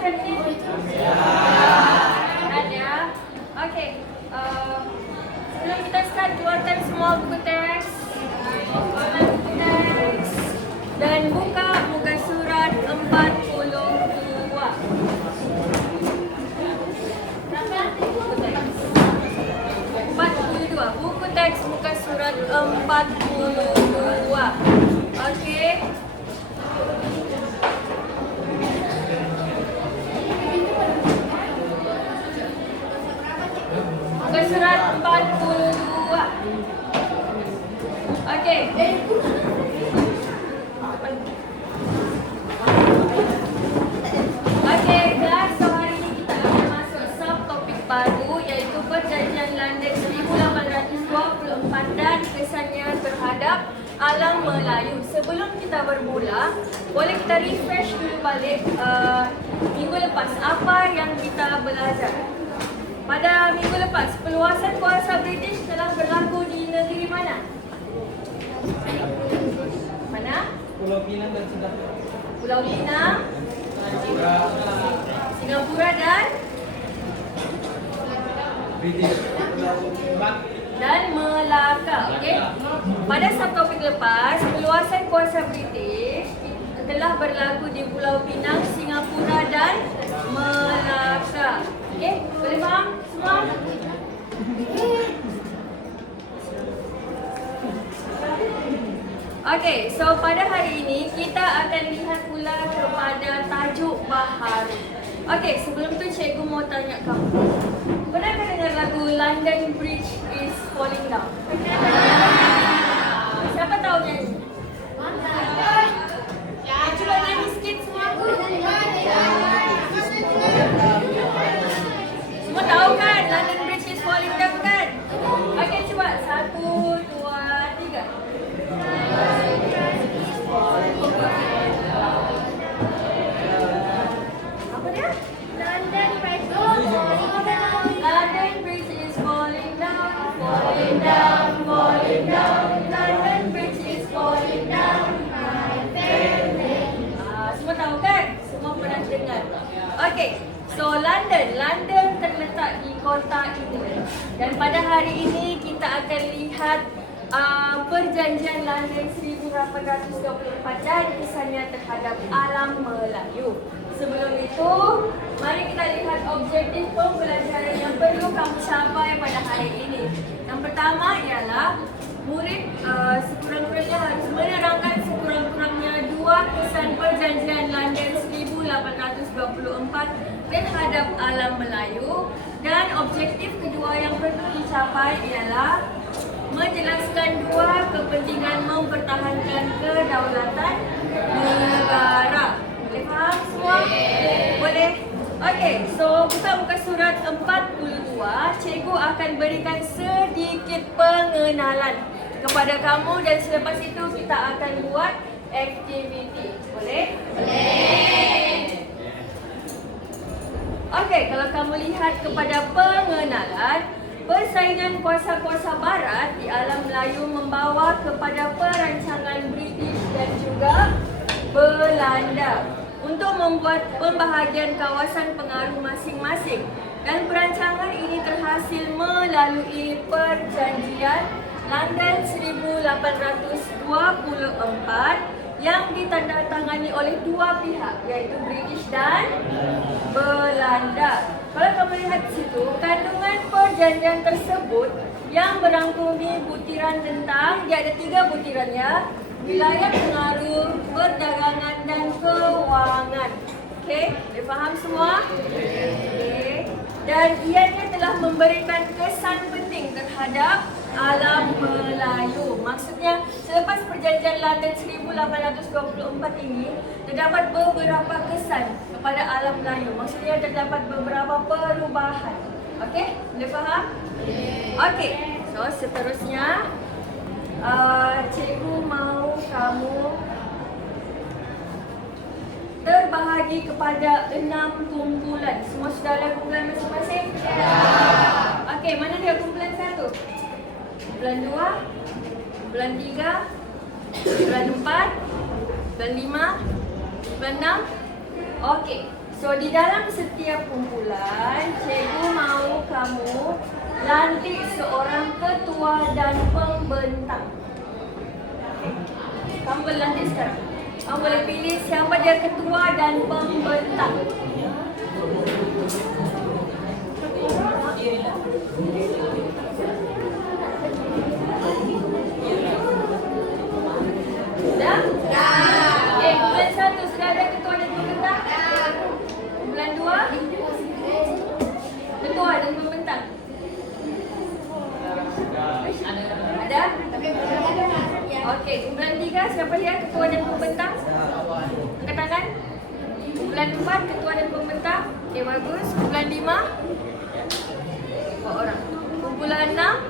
hari ini? Ya. Ya. Oke. Sebelum kita start, keluarkan semua buku teks. Keluarkan buku teks. Dan buka muka surat 42. Buku teks. 42. Buku teks muka surat 42. Okey. Muka surat 42. Okey. Okey, guys. So hari ini kita akan masuk subtopik baru iaitu Perjanjian London 1824 dan kesannya terhadap alam Melayu. Sebelum kita bermula, boleh kita refresh dulu balik minggu lepas apa yang kita belajar. Pada minggu lepas, perluasan kuasa British telah berlaku di negeri mana? Mana? Pulau Pinang dan Singapura. Pulau Pinang, Singapura dan British. dan Melaka. Okey. Pada subtopik lepas, perluasan kuasa British telah berlaku di Pulau Pinang, Singapura dan Melaka. Okey, boleh faham semua? Okey, so pada hari ini kita akan lihat pula kepada tajuk baharu. Okey, sebelum tu cikgu mau tanya kamu. Pernahkah dengar lagu London Bridge is Falling Down? Siapa tahu nyanyi? Cuba nyanyi sikit semua. Semua tahu kan London Bridge is Falling Down kan? Okey, cuba 1, 2, 3. Apa dia? London Bridge is falling down. London Bridge is falling down, falling down, falling down. London Bridge is falling down. Semua tahu kan? Semua pernah dengar. Okey, so London terletak di kota England. Dan pada hari ini kita akan lihat Perjanjian London 1824 dan kesannya terhadap alam Melayu. Sebelum itu, mari kita lihat objektif pembelajaran yang perlu kamu capai pada hari ini. Yang pertama ialah murid sekurang-kurangnya harus menerangkan sekurang-kurangnya 2 kesan Perjanjian London 1824 terhadap alam Melayu. Dan objektif kedua yang perlu dicapai ialah menjelaskan 2 kepentingan mempertahankan kedaulatan negara. Boleh faham semua? Boleh? Okey, so buka muka surat 42. Cikgu akan berikan sedikit pengenalan kepada kamu dan selepas itu kita akan buat aktiviti. Boleh? Boleh. Okey, kalau kamu lihat kepada pengenalan, persaingan kuasa-kuasa barat di alam Melayu membawa kepada perancangan British dan juga Belanda untuk membuat pembahagian kawasan pengaruh masing-masing. Dan perancangan ini terhasil melalui Perjanjian London 1824 yang ditandatangani oleh 2 pihak iaitu British dan Belanda. Kalau kamu lihat di situ, kandungan perjanjian tersebut yang berangkumi butiran tentang, dia ada 3 butirannya, wilayah pengaruh, perdagangan dan keuangan. Okey, boleh faham semua? Okey. Dan ianya telah memberikan kesan penting terhadap alam Melayu. Maksudnya, selepas Perjanjian London 1824 ini, terdapat beberapa kesan kepada alam Melayu. Maksudnya, terdapat beberapa perubahan. Okey? Boleh faham? Okey. So, seterusnya, cikgu mahu kamu terbahagi kepada 6 kumpulan. Semua sudah ada kumpulan masing-masing? Ya. Okey, mana dia kumpulan 1? Kumpulan 2, kumpulan 3, kumpulan 4, kumpulan 5, kumpulan 6. Okey. So di dalam setiap kumpulan, cikgu mahu kamu lantik seorang ketua dan pembentang. Kamu boleh lantik sekarang. Kamu boleh pilih siapa dia ketua dan pembentang. Dah? Dah. Bulan 1 sudah ada ketua dan pembentang? Dah. Bulan 2? Ketua dan pembentang. Ada? Okey, bulan 3 siapa dia ketua dan pembentang? Angkat tangan. Bulan 4 ketua dan pembentang. Okey, bagus. Bulan 5? 4 orang. Bulan 6?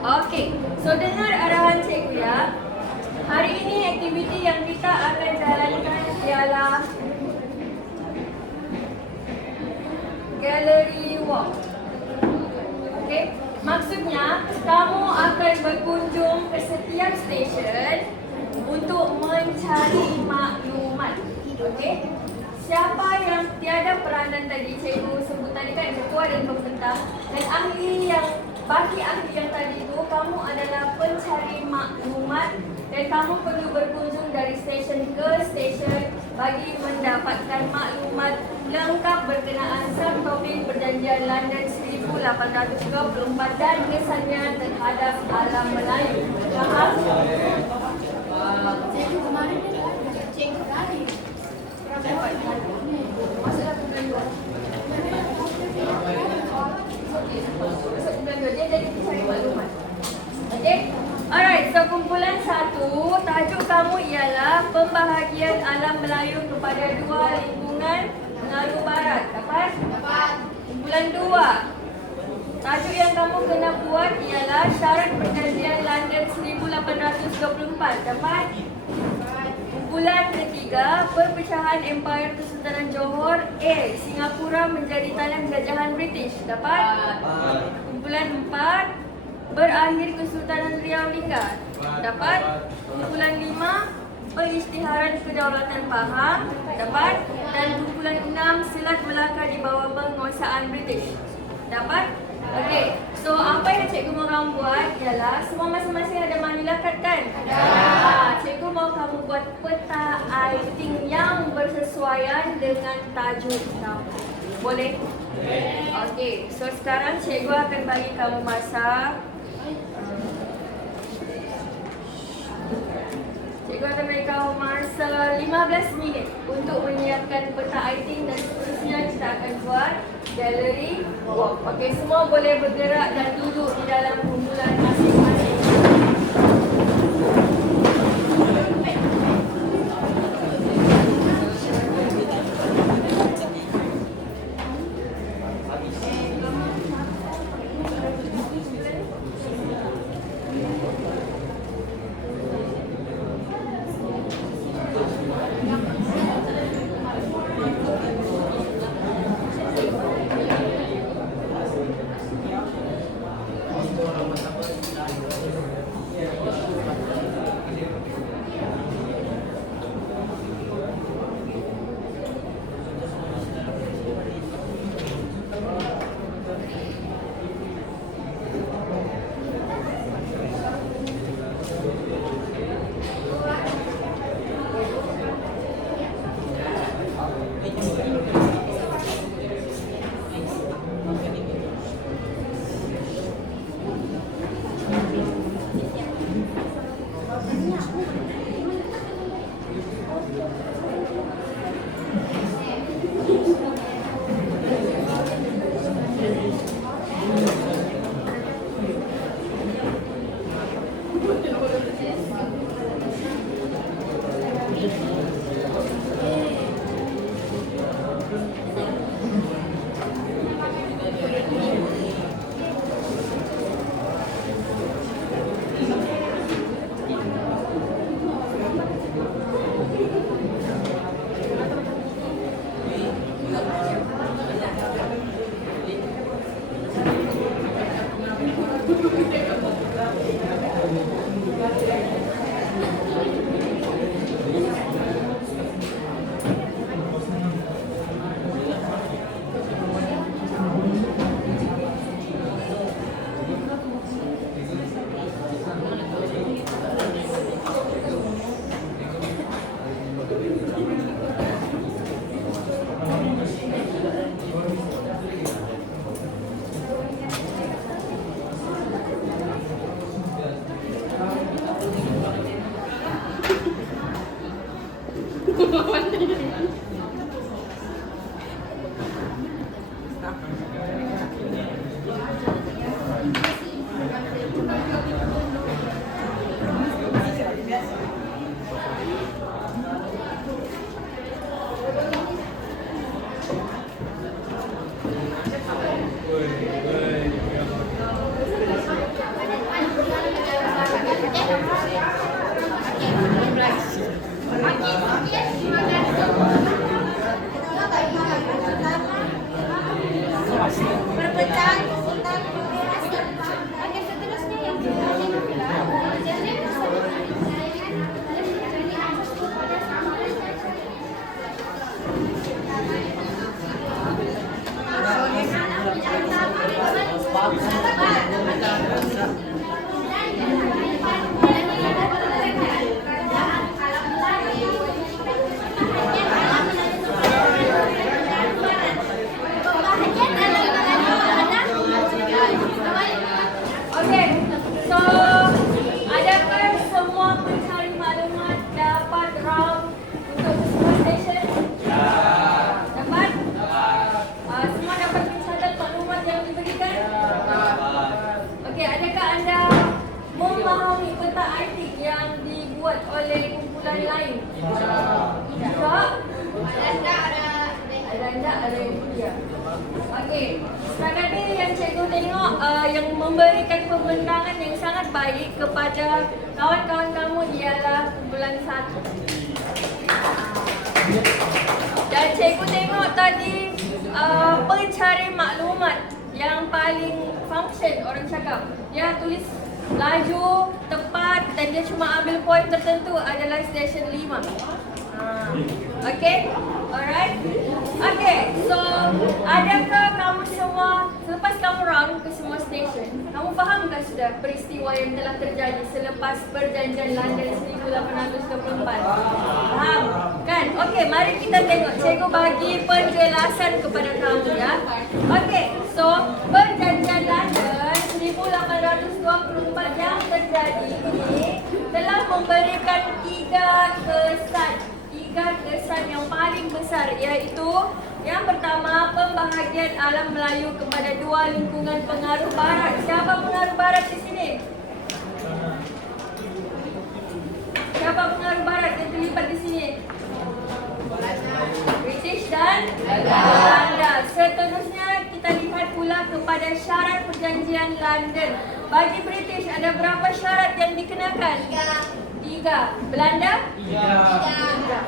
Okey. So dengar arahan cikgu ya. Hari ini aktiviti yang kita akan jalankan ialah gallery walk. Okey. Maksudnya, kamu akan berkunjung ke setiap stesen untuk mencari maklumat. Okey? Siapa yang tiada peranan tadi, cikgu sebut tadi kan ketua dan pembentang, dan ahli yang bagi ahli yang tadi itu, kamu adalah pencari maklumat dan kamu perlu berkunjung dari stesen ke stesen bagi mendapatkan maklumat lengkap berkenaan subtopik Perjanjian London 1824 dan kesannya terhadap alam Melayu. Faham? Cikgu kemarin dia ada. Cikgu kali. Masuklah ke bulan 2. Masuk bulan 2. Dia jadi cari maklumat. Okey? Alright, so kumpulan 1, tajuk kamu ialah pembahagian alam Melayu kepada 2 lingkungan pengaruh barat. Dapat? Dapat. Kumpulan 2, tajuk yang kamu kena buat ialah syarat Perjanjian London 1824. Dapat? Kumpulan ketiga, perpecahan Empire Kesultanan Johor Singapura menjadi tanah jajahan British. Dapat? Kumpulan 4, berakhir Kesultanan Riau Linggar. Dapat? Kumpulan 5, pengisytiharan kedaulatan Pahang. Dapat? Dan kumpulan 6, Selat Melaka di bawah penguasaan British. Dapat? Okey, so apa yang cikgu mau kamu buat ialah semua masing-masing ada manulikat kan? Ada. Cikgu mau kamu buat peta iting yang bersesuaian dengan tajuk kamu. Boleh? Okey, so sekarang cikgu akan bagi kamu masa. Cikgu akan bagi kamu masa 15 minit untuk menyiapkan peta iting dan seterusnya kita akan buat gallery walk. Okey, semua boleh bergerak dan duduk di dalam kumpulan masing-masing. Perpecahan Sultan Oke, seterusnya yang perjanjian terjadi asas kepada sama. Okay, so adakah semua pencari maklumat dapat round untuk semua stesen? Dapat? Semua dapat mencatat maklumat yang diberikan? Okey, adakah anda memahami peta artik yang dibuat oleh kumpulan lain? Tidak. Ada itu dia. Okey, setakat ini yang cikgu tengok yang memberikan pembentangan yang sangat baik kepada kawan-kawan kamu ialah kumpulan 1. Dan cikgu tengok tadi pencari maklumat yang paling function, orang cakap. Dia tulis laju, tepat dan dia cuma ambil poin tertentu adalah station 5. Okay, alright. Okay, so adakah kamu semua selepas kamu round ke semua stesen, kamu fahamkah sudah peristiwa yang telah terjadi selepas perjanjian London 1824? Faham? Kan? Okay, mari kita tengok. Cikgu bagi penjelasan kepada kamu ya. Okay, so perjanjian London 1824 yang terjadi ini telah memberikan 3 kesan yang paling besar, iaitu yang pertama, pembahagian alam Melayu kepada 2 lingkungan pengaruh barat. Siapa pengaruh barat di sini? Siapa pengaruh barat yang terlibat di sini? British dan Belanda. Seterusnya kita lihat pula kepada syarat perjanjian London. Bagi British ada berapa syarat yang dikenakan? 3. Belanda? 3.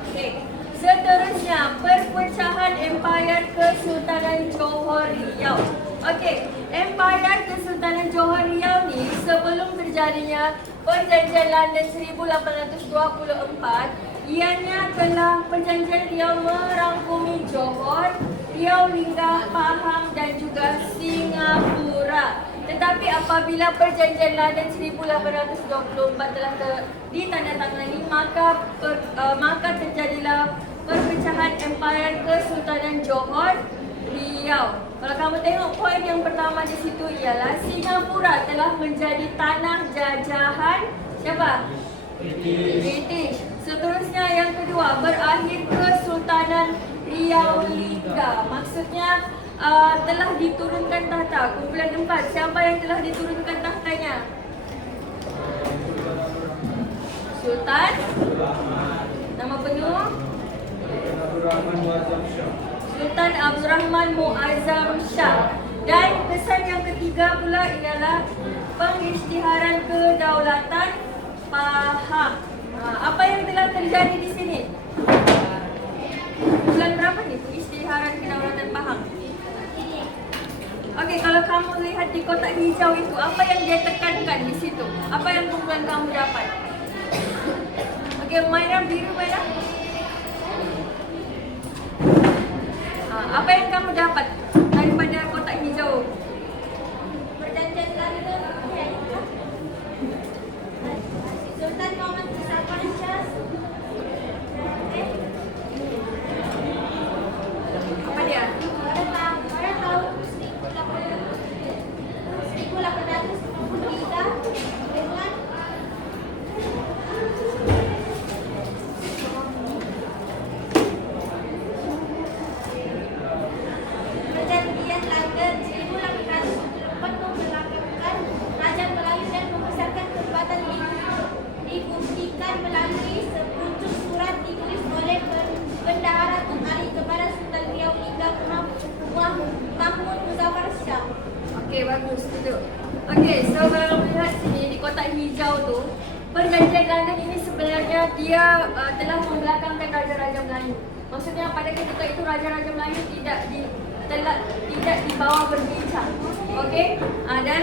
Okey. Seterusnya, perpecahan Empayar Kesultanan Johor Riau. Okey, Empayar Kesultanan Johor Riau ni sebelum terjadinya perjanjian London 1824, ianya telah perjanjian Riau merangkumi Johor, Riau Linggau, Pahang dan juga Singapura. Tetapi apabila perjanjian London 1824 telah ditandatangani, maka terjadilah perpecahan Empayar Kesultanan Johor Riau. Kalau kamu tengok poin yang pertama di situ ialah Singapura telah menjadi tanah jajahan siapa? British. Seterusnya yang kedua, berakhir Kesultanan Riau Linggau. Maksudnya telah diturunkan tahta. Kumpulan 4, siapa yang telah diturunkan tahtanya? Sultan. Nama penuh? Sultan Abdul Rahman Muazzam Shah. Dan kesan yang ketiga pula ialah pengisytiharan kedaulatan Pahang. Apa yang telah terjadi di sini? Bulan berapa ni pengisytiharan kedaulatan Pahang? Okey, kalau kamu lihat di kotak hijau itu, apa yang dia tekankan di situ? Apa yang kumpulan kamu dapat? Okey, merah, biru, merah. Apa yang kamu dapat daripada kotak hijau? Perjanjian London Sultan Muhammad Shah. Apa dia? Orang tahu 1853 dengan perjanjian Okey, bagus. Duduk. Okey, so kalau kamu lihat sini di kotak hijau tu, perjanjian London ini sebenarnya dia telah membelakangkan Raja-Raja Melayu. Maksudnya pada ketika itu Raja-Raja Melayu tidak di bawah berbincang. Okey? Dan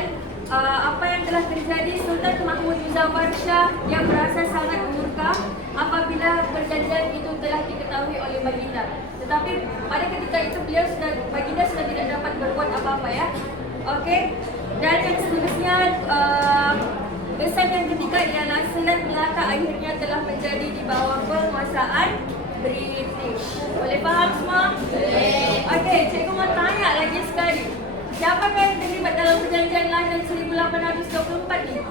apa yang telah terjadi, Sultan Mahmud Muzaffar Shah yang merasa sangat murka apabila perjanjian itu telah diketahui oleh Baginda. Tetapi pada ketika itu Baginda sudah tidak dapat berbuat apa-apa ya. Okey. Dan yang seterusnya kesan yang ketiga ialah Selat Melaka akhirnya telah menjadi di bawah penguasaan British. Boleh faham semua? Boleh. Okey, cikgu mau tanya lagi sekali. Siapakah yang terlibat dalam perjanjian London 1824 ni?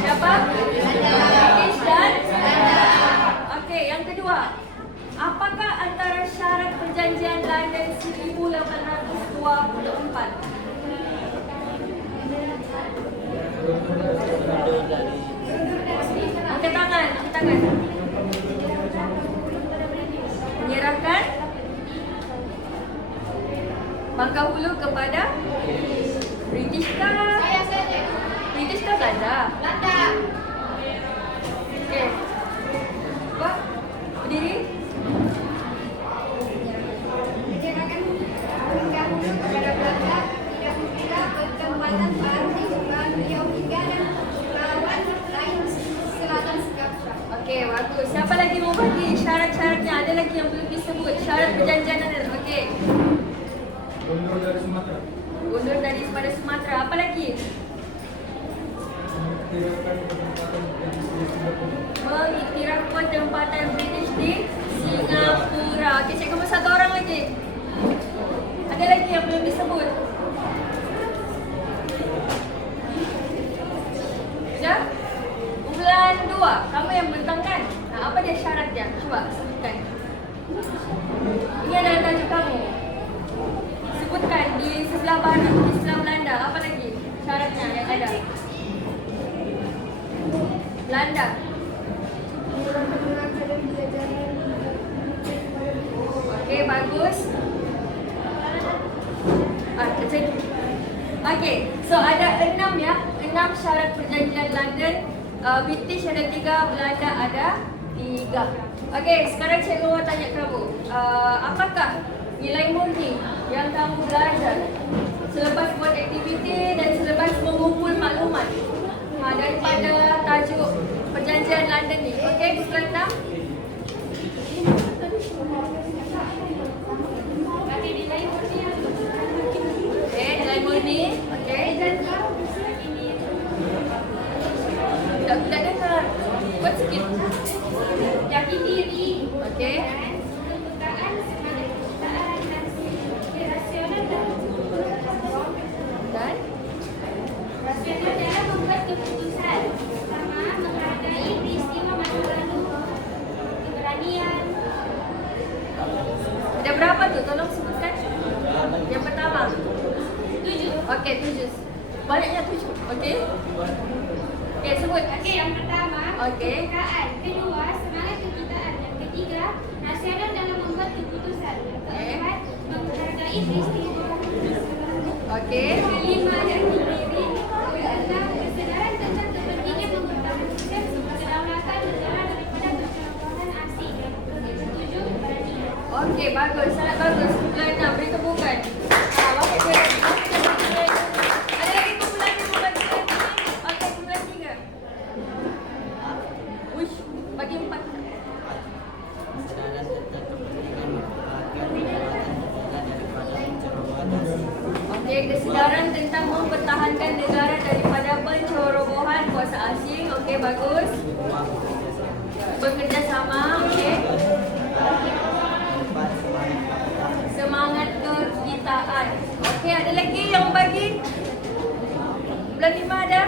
Siapa? British dan? Okey, yang kedua. Apakah antara syarat perjanjian London 1824? Angkat tangan, angkat tangan. Menyerahkan Bangka Hulu kepada British kah? Saya. British kah Belanda? Belanda. Okey. Apa? Berdiri. Menyerahkan Bangka Hulu kepada Belanda tidak mengira perkembangan baru di Kepulauan Riau hingga dan kepulauan lain selatan Sumatera. Okey, bagus. Siapa lagi mau bagi syarat-syaratnya? Ada lagi yang belum disebut. Syarat perjanjian ada. Okey. Gubernur dari Sumatera. Gubernur dari pada Sumatera. Apa lagi? Mengiktirafkan Mengiktirafkan penempatan British di Singapura. Okey, cikgu mau satu orang lagi. Ada lagi yang belum disebut? Sudah? Unggulan 2. Kamu yang bentangkan. Apa dia syarat dia? Cuba sebutkan. Ini adalah tajuk kamu. Sebutkan di sebelah barat, di sebelah Belanda. Apa lagi syaratnya yang ada? Belanda. Okey, bagus. Macam ni. Okey, so ada 6 ya. 6 syarat perjanjian London. British ada 3, Belanda ada 3. Okey, sekarang cikgu mau tanya kamu. Apakah nilai murni yang kamu belajar selepas buat aktiviti dan selepas mengumpul maklumat daripada tajuk perjanjian London ni? Okey, buku 6. Okey, nilai murni yang Okey, nilai murni. Okey. Tak dengar. Buat sikit. jati diri, Okey. kedudukan, semangat kedudukan dan rasional Dan rasional dalam membuat keputusan, sama menghargai peristiwa masa lalu, keberanian. ada berapa tu? Tolong sebutkan. Yang pertama. 7. Okey, 7. Banyaknya 7. Okey. Okey, sebut. Okey, yang pertama, Okey. kedudukan. Kedua, semangat kekitaan. Yang ketiga, rasional dalam membuat keputusan. Yang keempat, menghargai peristiwa. Okey. Kelima, jati diri. Keenam, kesedaran tentang kepentingan mempertahankan kedaulatan negara daripada percobaan asing. Yang ketujuh, keberanian. Okey, bagus. Sangat bagus. Kumpulan 6. Beri tepukan. Bapak dia. Ada lagi kumpulan yang mau bagi lagi? Okey, kumpulan 3. Uish, bagi 4. Okey, kesedaran tentang mempertahankan negara daripada pencerobohan kuasa asing. Okey, bagus. Bekerjasama. Okey. Semangat kekitaan. Okey, ada lagi yang bagi? Bulan 5 ada?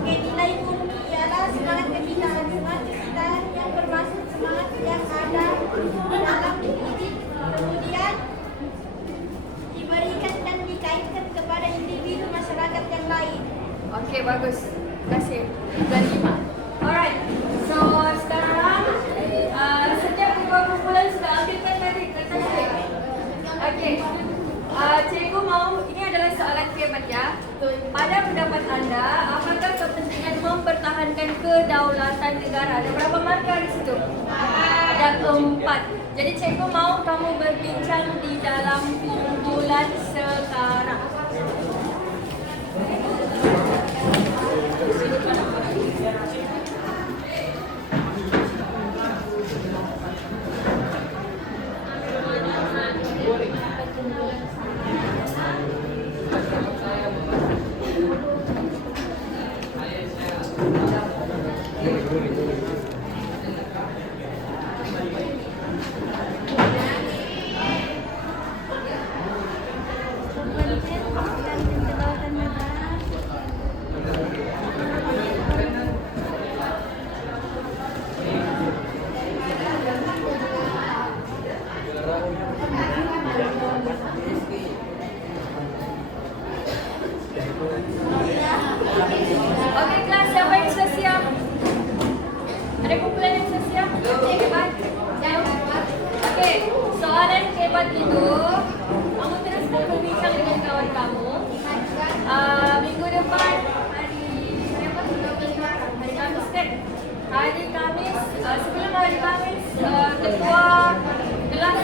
Okey, nilai murni ialah semangat kekitaan. Semangat kekitaan yang bermaksud semangat yang ada dalam diri, kemudian diberikan dan dikaitkan kepada individu masyarakat yang lain. pendapat ya. Pada pendapat Anda, apakah kepentingan mempertahankan kedaulatan negara? Ada berapa markah di situ? Ada 4. Jadi cikgu mau kamu berbincang di dalam kumpulan sekarang. Oke kelas, siapa yang sudah siap? Ada kumpulan yang sudah siap? Hebat? Oke, soalan hebat itu kamu terus berbincang dengan kawan kamu. Minggu depan hari Kamis kan? Hari Kamis, sebelum hari Kamis, ketua kelas